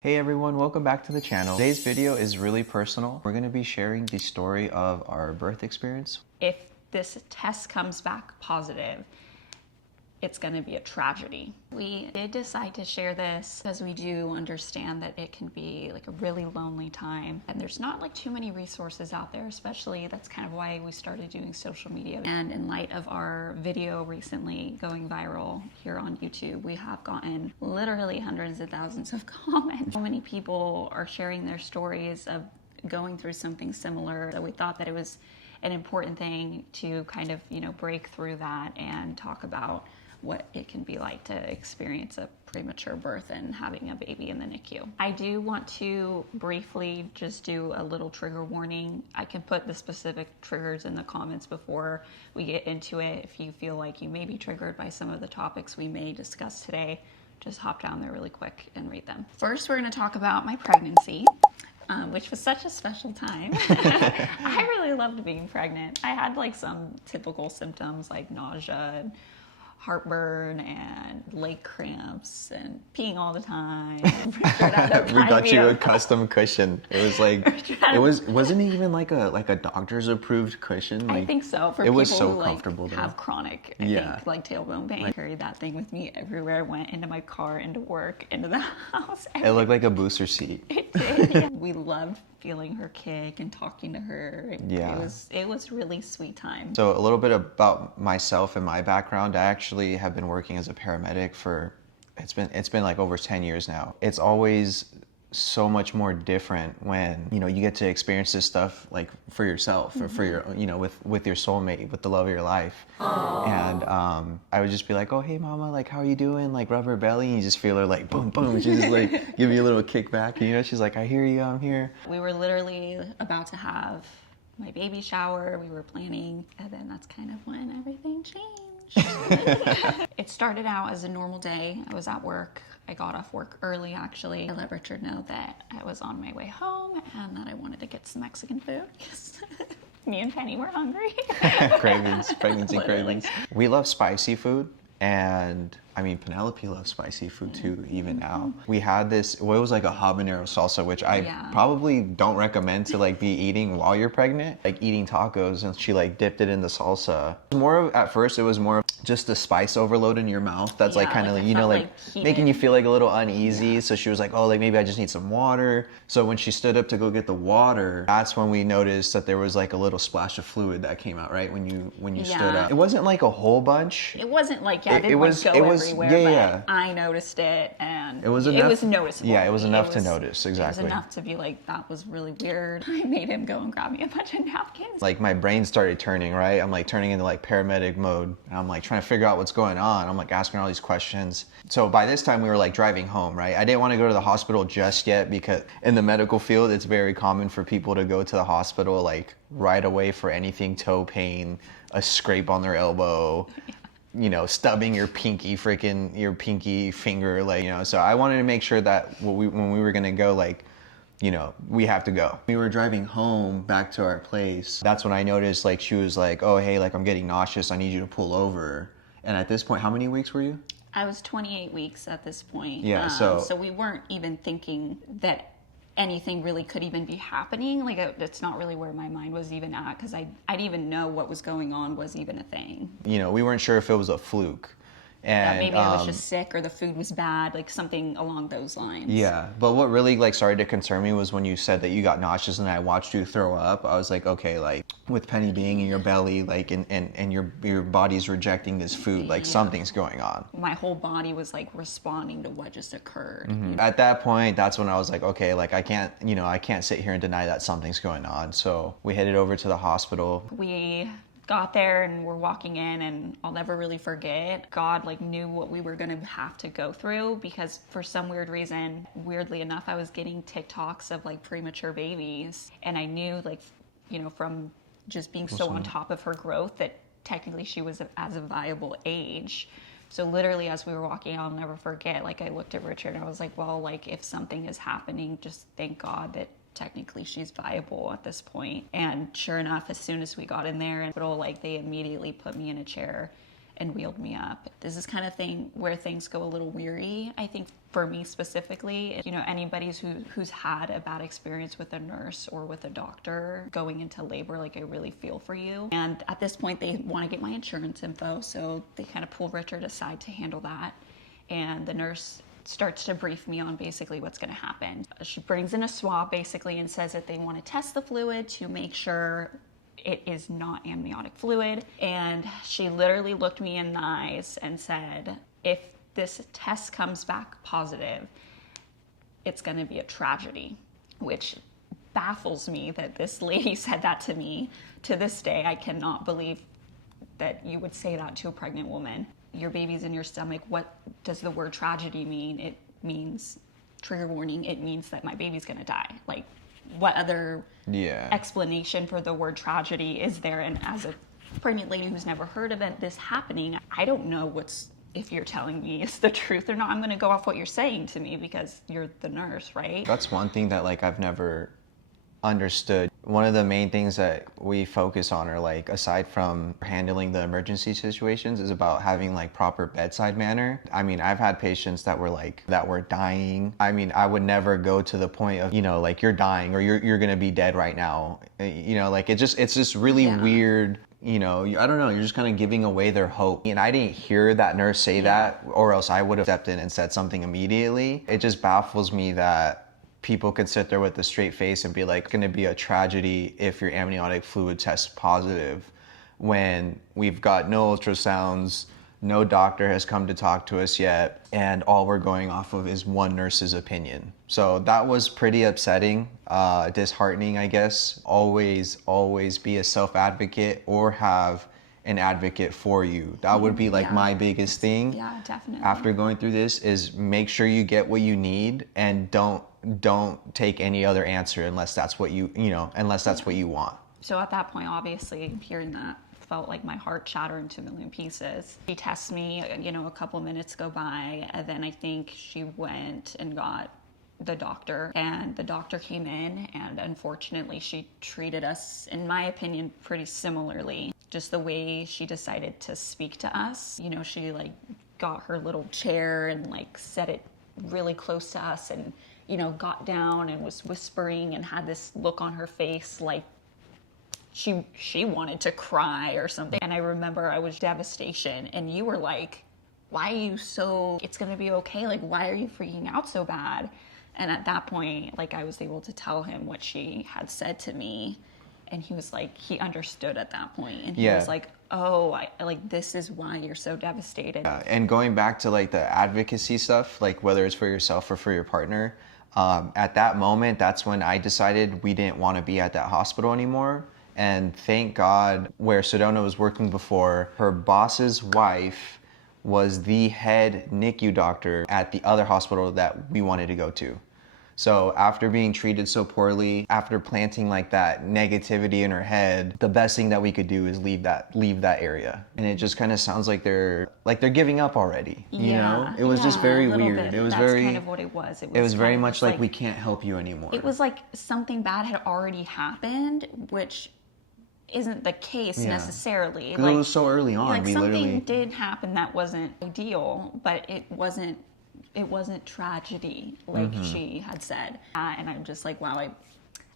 Hey everyone, welcome back to the channel. Today's video is really personal. We're going to be sharing the story of our birth experience. If this test comes back positive, it's going to be a tragedy. We did decide to share this because we do understand that it can be like a really lonely time, and there's not like too many resources out there, especially that's kind of why we started doing social media. And in light of our video recently going viral here on YouTube, we have gotten literally hundreds of thousands of comments. So many people are sharing their stories of going through something similar, so we thought that it was an important thing to kind of, break through that and talk about what it can be like to experience a premature birth and having a baby in the NICU. I do want to briefly just do a little trigger warning. I can put the specific triggers in the comments before we get into it. If you feel like you may be triggered by some of the topics we may discuss today, just hop down there really quick and read them. First, we're going to talk about my pregnancy. Which was such a special time. I really loved being pregnant. I had like some typical symptoms like nausea and heartburn and leg cramps and peeing all the time. We got you a custom cushion. It was like, wasn't it even like a doctor's approved cushion? I think so. For it people was so who comfortable have chronic, I think, like tailbone pain. I carried that thing with me everywhere I went, into my car, into work, into the house. It looked like a booster seat. It did. Yeah. We loved feeling her kick and talking to her. Yeah. It was really sweet time. So a little bit about myself and my background. I actually have been working as a paramedic for, it's been like over 10 years now. It's always so much more different when, you get to experience this stuff like for yourself or for your, with your soulmate, with the love of your life. Aww. And I would just be like, oh, hey mama, like, how are you doing? Like, rub her belly, and you just feel her like, boom, boom. She just like, give you a little kickback. And, she's like, I hear you, I'm here. We were literally about to have my baby shower. We were planning, and then that's kind of when everything changed. It started out as a normal day. I was at work. I got off work early, actually. I let Richard know that I was on my way home and that I wanted to get some Mexican food because me and Penny were hungry. Cravings, pregnancy cravings. We love spicy food, and I mean, Penelope loves spicy food too, even now. We had this, well, it was like a habanero salsa, which I probably don't recommend to like be eating while you're pregnant, like eating tacos, and she like dipped it in the salsa. At first it was more of just the spice overload in your mouth. That's like kind of like, making you feel like a little uneasy. Yeah. So she was like, oh, like maybe I just need some water. So when she stood up to go get the water, that's when we noticed that there was like a little splash of fluid that came out, right? When you stood up. It wasn't like a whole bunch. It wasn't like, it was everywhere. But I noticed it, and it was noticeable. Yeah, it was enough to notice, exactly. It was enough to be like, that was really weird. I made him go and grab me a bunch of napkins. Like my brain started turning, right? I'm like turning into like paramedic mode. And I'm like trying to figure out what's going on. I'm like asking all these questions. So by this time we were like driving home, right? I didn't want to go to the hospital just yet because in the medical field, it's very common for people to go to the hospital like right away for anything, toe pain, a scrape on their elbow. Stubbing your pinky finger, like, so I wanted to make sure that when we were gonna go, like, we have to go. We were driving home back to our place. That's when I noticed, like, she was like, oh, hey, like, I'm getting nauseous. I need you to pull over. And at this point, how many weeks were you? I was 28 weeks at this point. Yeah, so we weren't even thinking that anything really could even be happening. Like, that's not really where my mind was even at, because I didn't even know what was going on was even a thing. We weren't sure if it was a fluke. And maybe I was just sick, or the food was bad, like something along those lines. Yeah, but what really like started to concern me was when you said that you got nauseous and I watched you throw up. I was like, okay, like with Penny being in your belly, like and your body's rejecting this food, like something's going on. My whole body was like responding to what just occurred. Mm-hmm. At that point, that's when I was like, okay, like I can't sit here and deny that something's going on. So we headed over to the hospital. We got there and we're walking in, and I'll never really forget, God like knew what we were gonna have to go through, because for some weird reason, weirdly enough, I was getting TikToks of like premature babies, and I knew like, from just being so on top of her growth that technically she was as a viable age. So literally as we were walking, I'll never forget, like I looked at Richard and I was like, well, like if something is happening, just thank God that technically she's viable at this point. And sure enough, as soon as we got in there, like they immediately put me in a chair and wheeled me up. This is kind of thing where things go a little weary, I think, for me specifically. You know, anybody who's had a bad experience with a nurse or with a doctor going into labor, like, I really feel for you. And at this point, they want to get my insurance info, so they kind of pull Richard aside to handle that. And the nurse starts to brief me on basically what's going to happen. She brings in a swab basically and says that they want to test the fluid to make sure it is not amniotic fluid. And she literally looked me in the eyes and said, if this test comes back positive, it's going to be a tragedy, which baffles me that this lady said that to me. To this day, I cannot believe that you would say that to a pregnant woman. Your baby's in your stomach. What does the word tragedy mean? It means, trigger warning, it means that my baby's gonna die. Like, what other explanation for the word tragedy is there? And as a pregnant lady who's never heard of this happening, I don't know if you're telling me is the truth or not. I'm gonna go off what you're saying to me because you're the nurse, right? That's one thing that, like, I've never understood. One of the main things that we focus on, are like, aside from handling the emergency situations, is about having like proper bedside manner. I mean, I've had patients that were dying. I mean, I would never go to the point of, you know, like, you're dying or you're gonna be dead right now. You know, like, it's just really weird. You know, I don't know, you're just kind of giving away their hope. And I didn't hear that nurse say that, or else I would have stepped in and said something immediately. It just baffles me that people could sit there with a straight face and be like, it's going to be a tragedy if your amniotic fluid tests positive, when we've got no ultrasounds, no doctor has come to talk to us yet, and all we're going off of is one nurse's opinion. So that was pretty upsetting, disheartening, I guess. Always be a self-advocate or have an advocate for you. That would be like my biggest thing. Yeah, definitely. After going through this, is make sure you get what you need, and don't take any other answer unless that's what unless that's what you want. So at that point, obviously, hearing that felt like my heart shattered into a million pieces. She tests me, you know, a couple minutes go by, and then I think she went and got the doctor, and the doctor came in, and unfortunately she treated us, in my opinion, pretty similarly. Just the way she decided to speak to us. You know, she like got her little chair and like set it really close to us, and, you know, got down and was whispering and had this look on her face like she wanted to cry or something. And I remember I was devastation, and you were like, why are you so, it's gonna be okay, like, why are you freaking out so bad? And at that point, like, I was able to tell him what she had said to me, and he was like, he understood at that point, and he was like, oh, this is why you're so devastated. And going back to like the advocacy stuff, like whether it's for yourself or for your partner, at that moment, that's when I decided we didn't want to be at that hospital anymore. And thank God, where Sedona was working before, her boss's wife was the head NICU doctor at the other hospital that we wanted to go to. So after being treated so poorly, after planting like that negativity in her head, the best thing that we could do is leave that area. And it just kind of sounds like they're giving up already. You know, it was just very weird. It was That's kind of what it was. It was very much like, we can't help you anymore. It was like something bad had already happened, which isn't the case necessarily. Because it was so early on. Like, something did happen that wasn't ideal, but it wasn't tragedy, like she had said. And I'm just like, wow,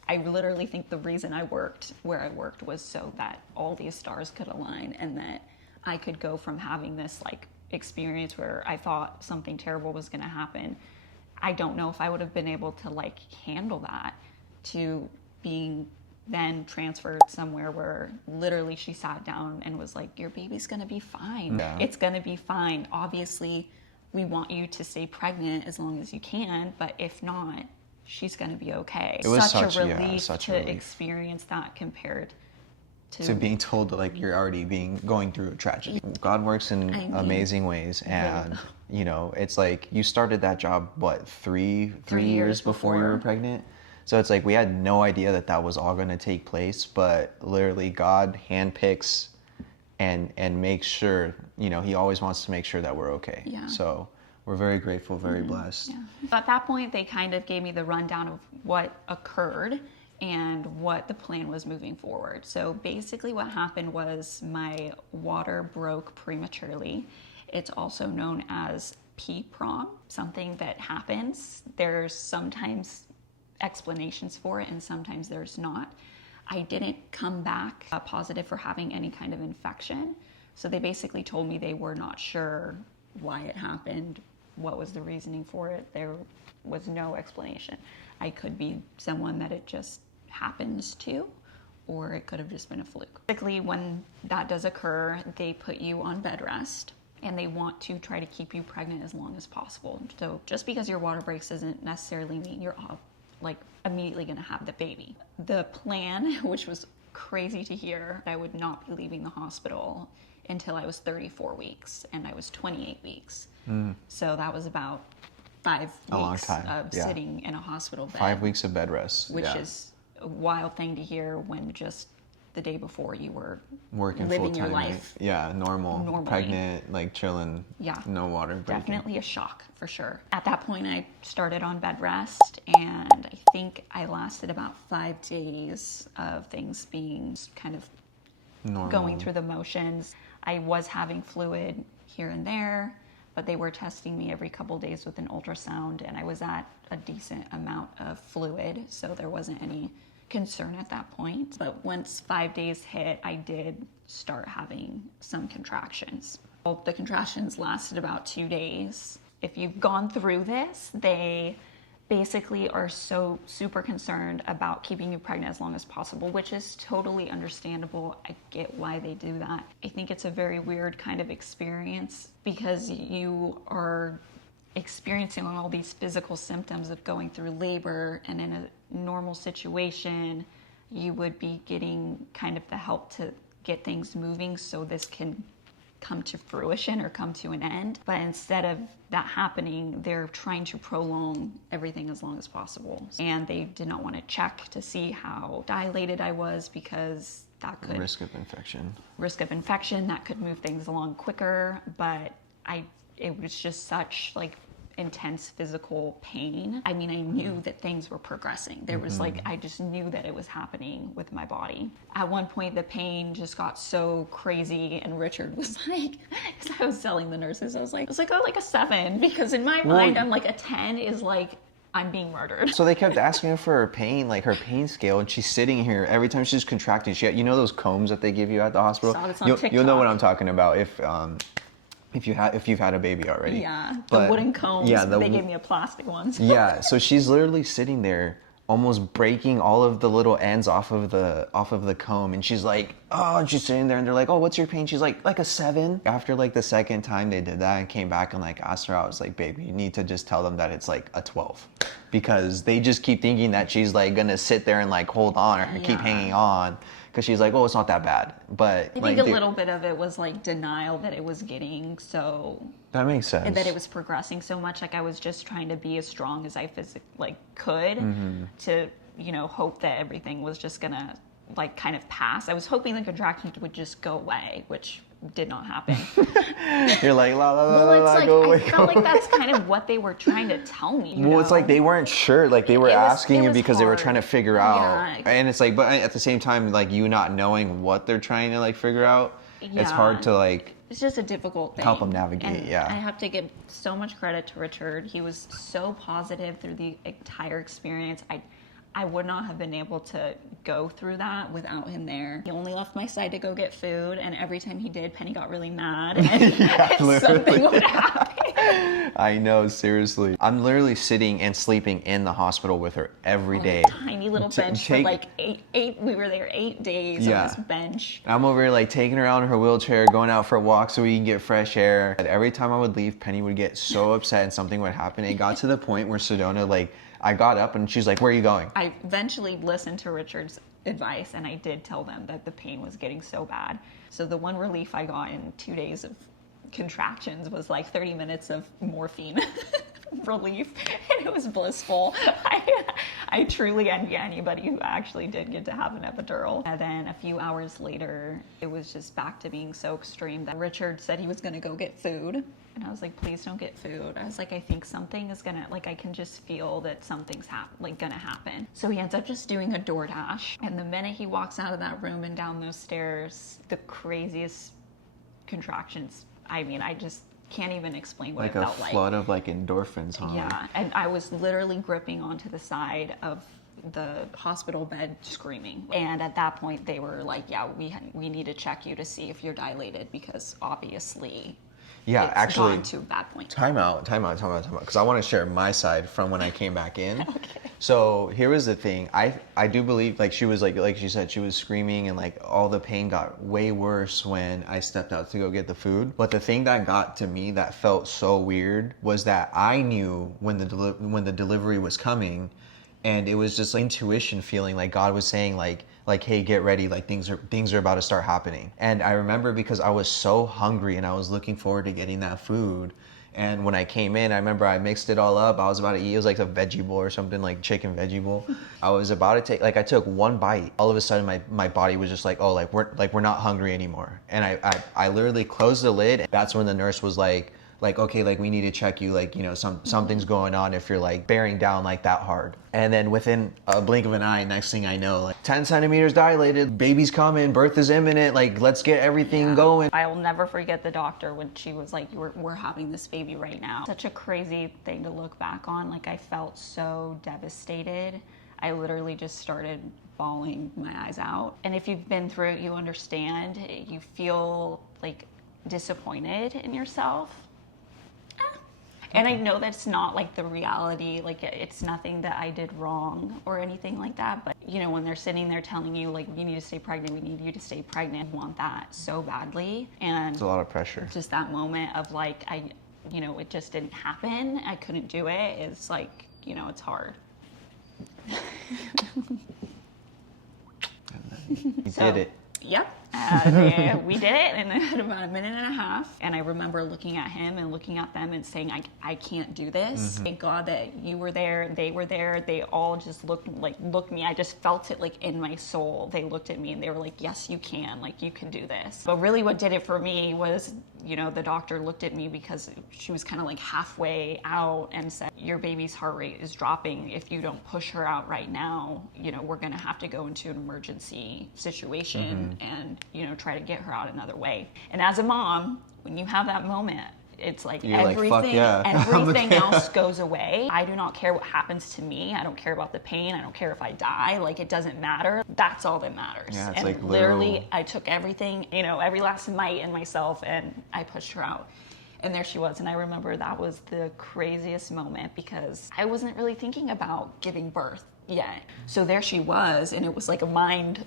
I literally think the reason I worked where I worked was so that all these stars could align, and that I could go from having this like experience where I thought something terrible was going to happen. I don't know if I would have been able to like handle that, to being then transferred somewhere where literally she sat down and was like, your baby's going to be fine. Yeah. It's going to be fine. Obviously, we want you to stay pregnant as long as you can, but if not, she's going to be okay. It was such a relief to experience that, compared to being told that like you're already going through a tragedy. God works in amazing ways, and you know, it's like you started that job what, three years before you were pregnant. So it's like we had no idea that was all going to take place, but literally God handpicks and makes sure, you know, he always wants to make sure that we're okay. Yeah. So we're very grateful, very blessed. Yeah. At that point, they kind of gave me the rundown of what occurred, and what the plan was moving forward. So basically what happened was my water broke prematurely. It's also known as PPROM, something that happens. There's sometimes explanations for it and sometimes there's not. I didn't come back positive for having any kind of infection. So they basically told me they were not sure why it happened, what was the reasoning for it. There was no explanation. I could be someone that it just happens to, or it could have just been a fluke. Typically, when that does occur, they put you on bed rest and they want to try to keep you pregnant as long as possible. So just because your water breaks doesn't necessarily mean you're like immediately gonna have the baby. The plan, which was crazy to hear, I would not be leaving the hospital until I was 34 weeks and I was 28 weeks. So that was about 5 weeks of sitting in a hospital bed. 5 weeks of bed rest. Which is a wild thing to hear when just the day before you were working living full-time, your life. Yeah, normally. Pregnant, like chilling. Yeah. No water breaking. Definitely a shock for sure. At that point, I started on bed rest, and I think I lasted about 5 days of things being kind of normal, going through the motions. I was having fluid here and there, but they were testing me every couple days with an ultrasound, and I was at a decent amount of fluid, so there wasn't any concern at that point. But once 5 days hit, I did start having some contractions. Well, the contractions lasted about 2 days. If you've gone through this, they basically are so super concerned about keeping you pregnant as long as possible, which is totally understandable. I get why they do that. I think it's a very weird kind of experience because you are experiencing all these physical symptoms of going through labor, and in a normal situation, you would be getting kind of the help to get things moving so this can come to fruition or come to an end. But instead of that happening, they're trying to prolong everything as long as possible. And they did not want to check to see how dilated I was because that could risk of infection. That could move things along quicker. But it was just such like intense physical pain. I mean, I knew that things were progressing. There was I just knew that it was happening with my body. At one point, the pain just got so crazy, and Richard was like, because I was telling the nurses, I was like, oh, like a 7, because in my mind, I'm like, a 10 is like, I'm being murdered. So they kept asking her for her pain, like her pain scale, and she's sitting here every time she's contracting. You know those combs that they give you at the hospital? Saw this on TikTok. You'll know what I'm talking about if you've had a baby already. Yeah, the wooden combs. Yeah, they gave me a plastic one. Yeah, so she's literally sitting there, almost breaking all of the little ends off of the comb, and she's like, oh, and she's sitting there, and they're like, oh, what's your pain? She's like a 7. After like the second time they did that and came back and like asked her, I was like, baby, you need to just tell them that it's like a 12, because they just keep thinking that she's like gonna sit there and like hold on or keep hanging on. Because she's like, oh, it's not that bad. But I think a little bit of it was like denial that it was getting so... That makes sense. And that it was progressing so much. Like I was just trying to be as strong as I physically could to, hope that everything was just going to like kind of pass. I was hoping the contractions would just go away, which did not happen. You're like, la la la la, go away. I felt like that's kind of what they were trying to tell me. Well, it's like they weren't sure. Like they were asking you because they were trying to figure out. Yeah. And it's like, but at the same time, like you not knowing what they're trying to like figure out, it's hard to like. It's just a difficult thing. Help them navigate. And I have to give so much credit to Richard. He was so positive through the entire experience. I would not have been able to go through that without him there. He only left my side to go get food, and every time he did, Penny got really mad, and something would happen. I know, seriously. I'm literally sitting and sleeping in the hospital with her every day. Tiny little bench for like eight. We were there 8 days on this bench. I'm over here like taking her out in her wheelchair, going out for a walk so we can get fresh air. And every time I would leave, Penny would get so upset and something would happen. It got to the point where Sedona, like, I got up and she's like, where are you going? I eventually listened to Richard's advice, and I did tell them that the pain was getting so bad. So the one relief I got in 2 days of contractions was like 30 minutes of morphine. relief, and it was blissful. I truly envy anybody who actually did get to have an epidural. And then a few hours later, it was just back to being so extreme that Richard said he was gonna go get food. And I was like, please don't get food. I was like, I think something is gonna, like, I can just feel that something's gonna happen. So he ends up just doing a DoorDash. And the minute he walks out of that room and down those stairs, the craziest contractions. I mean, I just can't even explain what it felt like. Like a flood of like endorphins, huh? Yeah, and I was literally gripping onto the side of the hospital bed screaming. And at that point they were like, yeah, we need to check you to see if you're dilated, because obviously it's actually gone to a bad point. Time out, because I want to share my side from when I came back in. Okay. So here was the thing. I do believe, like, she was like she said, she was screaming, and like all the pain got way worse when I stepped out to go get the food. But the thing that got to me that felt so weird was that I knew when the delivery was coming, and it was just like intuition feeling, like God was saying like, hey, get ready, like things are about to start happening. And I remember, because I was so hungry and I was looking forward to getting that food. And when I came in, I remember I mixed it all up. I was about to eat. It was like a veggie bowl or something, like chicken veggie bowl. I was about to take, like, I took one bite. All of a sudden, my body was just like, oh, we're not hungry anymore. And I literally closed the lid. That's when the nurse was like, okay, like, we need to check you, like, you know, something's going on if you're like bearing down like that hard. And then within a blink of an eye, next thing I know, like 10 centimeters dilated, baby's coming, birth is imminent, like, let's get everything going. I'll never forget the doctor when she was like, we're having this baby right now. Such a crazy thing to look back on. Like, I felt so devastated. I literally just started bawling my eyes out. And if you've been through it, you understand. You feel like disappointed in yourself. And I know that's not like the reality, like it's nothing that I did wrong or anything like that. But you know, when they're sitting there telling you like, you need to stay pregnant, we need you to stay pregnant, I want that so badly. And it's a lot of pressure. Just that moment of like, it just didn't happen. I couldn't do it. It's like, it's hard. You did it. Yep. We did it in about a minute and a half. And I remember looking at him and looking at them and saying, I can't do this. Mm-hmm. Thank God that you were there, they were there. They all just looked me. I just felt it like in my soul. They looked at me and they were like, yes, you can. Like, you can do this. But really what did it for me was, the doctor looked at me, because she was kind of like halfway out, and said, your baby's heart rate is dropping. If you don't push her out right now, we're going to have to go into an emergency situation. Mm-hmm. And try to get her out another way. And as a mom, when you have that moment, it's like you're everything, like, fuck yeah. Everything else goes away. I do not care what happens to me. I don't care about the pain. I don't care if I die. Like, it doesn't matter. That's all that matters. Yeah, it's and like literally, I took everything, every last mite in myself, and I pushed her out. And there she was. And I remember that was the craziest moment, because I wasn't really thinking about giving birth yet. So there she was, and it was like a mind...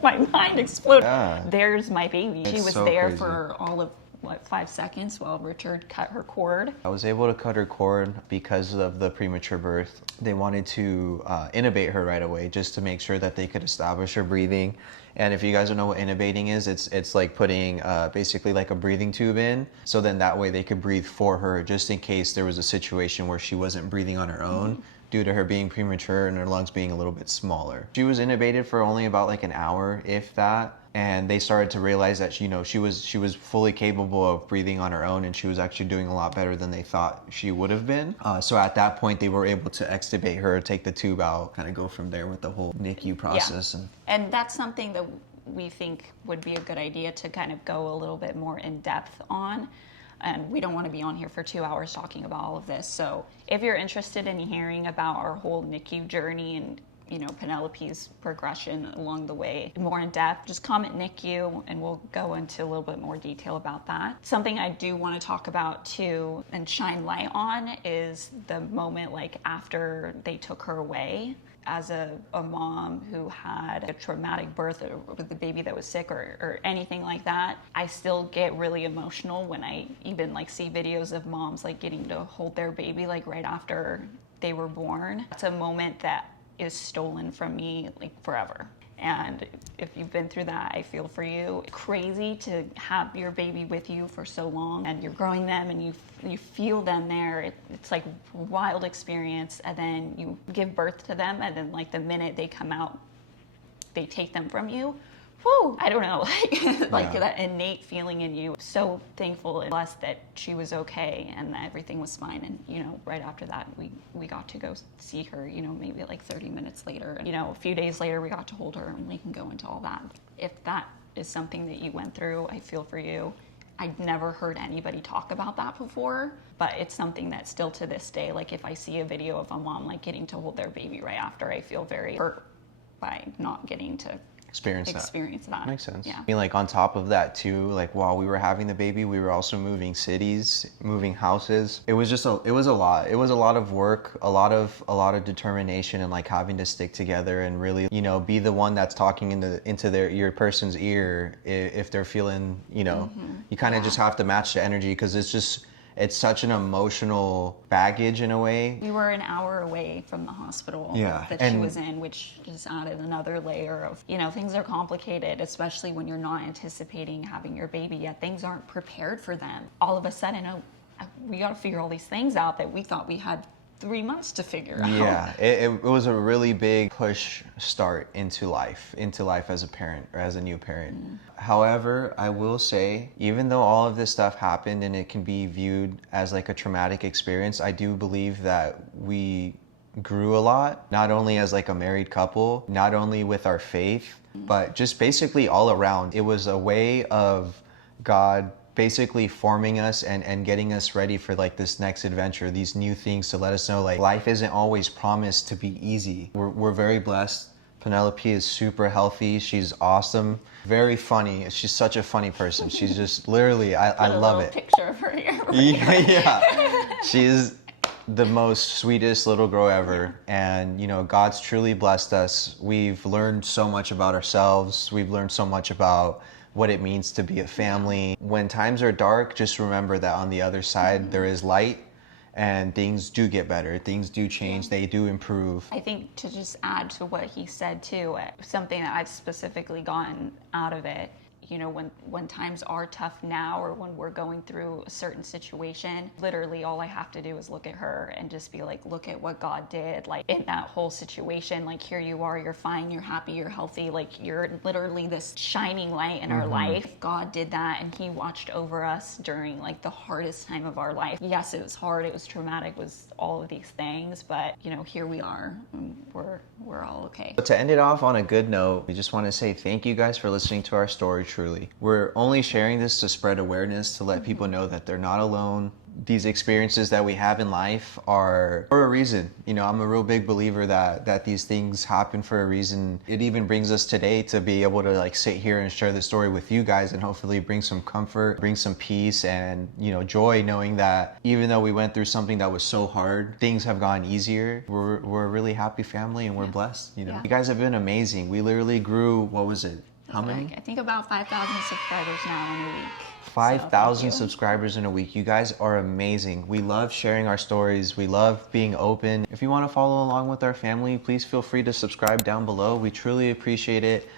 my mind exploded. Yeah. There's my baby. She was so there crazy. For all of 5 seconds while Richard cut her cord. I was able to cut her cord because of the premature birth. They wanted to intubate her right away, just to make sure that they could establish her breathing. And if you guys don't know what intubating is, it's like putting basically like a breathing tube in, so then that way they could breathe for her, just in case there was a situation where she wasn't breathing on her own. Mm-hmm. Due to her being premature and her lungs being a little bit smaller. She was intubated for only about like an hour, if that. And they started to realize that, she was fully capable of breathing on her own, and she was actually doing a lot better than they thought she would have been. So at that point, they were able to extubate her, take the tube out, kind of go from there with the whole NICU process. Yeah. And that's something that we think would be a good idea to kind of go a little bit more in depth on. And we don't want to be on here for 2 hours talking about all of this. So if you're interested in hearing about our whole NICU journey and, Penelope's progression along the way more in depth, just comment NICU and we'll go into a little bit more detail about that. Something I do want to talk about too and shine light on is the moment like after they took her away. As a mom who had a traumatic birth with a baby that was sick or anything like that, I still get really emotional when I even like see videos of moms like getting to hold their baby like right after they were born. It's a moment that is stolen from me like forever. And if you've been through that, I feel for you. Crazy to have your baby with you for so long, and you're growing them and you feel them there. It's like a wild experience. And then you give birth to them, and then like the minute they come out, they take them from you. Whew, I don't know, like that innate feeling in you. So thankful and blessed that she was okay and that everything was fine. And, you know, right after that, we got to go see her, you know, maybe like 30 minutes later. And, you know, a few days later, we got to hold her, and we can go into all that. If that is something that you went through, I feel for you. I'd never heard anybody talk about that before, but it's something that still to this day, like if I see a video of a mom like getting to hold their baby right after, I feel very hurt by not getting to experience that. Makes sense. Yeah. I mean, like on top of that too, like while we were having the baby, we were also moving cities, moving houses. It was a lot. It was a lot of work, a lot of determination, and like having to stick together and really, you know, be the one that's talking into your person's ear if they're feeling, you know, you kind of just have to match the energy, because it's such an emotional baggage in a way. We were an hour away from the hospital that she was in, which just added another layer of, you know, things are complicated, especially when you're not anticipating having your baby yet. Things aren't prepared for them. All of a sudden, we got to figure all these things out that we thought we had 3 months to figure out. Yeah, it was a really big push start into life as a parent or as a new parent. However, I will say, even though all of this stuff happened and it can be viewed as like a traumatic experience, I do believe that we grew a lot, not only as like a married couple, not only with our faith, but just basically all around. It was a way of God basically forming us and getting us ready for like this next adventure, these new things, to let us know like life isn't always promised to be easy. We're very blessed. Penelope is super healthy. She's awesome. Very funny. She's such a funny person. She's just literally, I love it. Picture of her here. Yeah. She's the most sweetest little girl ever. And, you know, God's truly blessed us. We've learned so much about ourselves. We've learned so much about what it means to be a family. When times are dark, just remember that on the other side there is light, and things do get better. Things do change. They do improve. I think to just add to what he said too, something that I've specifically gotten out of it, you know, when times are tough now, or when we're going through a certain situation, literally all I have to do is look at her and just be like, look at what God did, like in that whole situation. Like, here you are, you're fine, you're happy, you're healthy, like you're literally this shining light in our life. God did that, and he watched over us during like the hardest time of our life. Yes, it was hard, it was traumatic, it was all of these things, but you know, here we are, and we're all okay. But to end it off on a good note, we just want to say thank you guys for listening to our story. Truly, we're only sharing this to spread awareness, to let people know that they're not alone. These experiences that we have in life are for a reason. You know, I'm a real big believer that these things happen for a reason. It even brings us today to be able to like sit here and share the story with you guys, and hopefully bring some comfort, bring some peace, and, you know, joy, knowing that even though we went through something that was so hard, things have gone easier. We're a really happy family, and we're blessed. You know, you guys have been amazing. We literally grew, what was it? How many? I think about 5,000 subscribers now in a week. 5,000 subscribers in a week. You guys are amazing. We love sharing our stories. We love being open. If you want to follow along with our family, please feel free to subscribe down below. We truly appreciate it.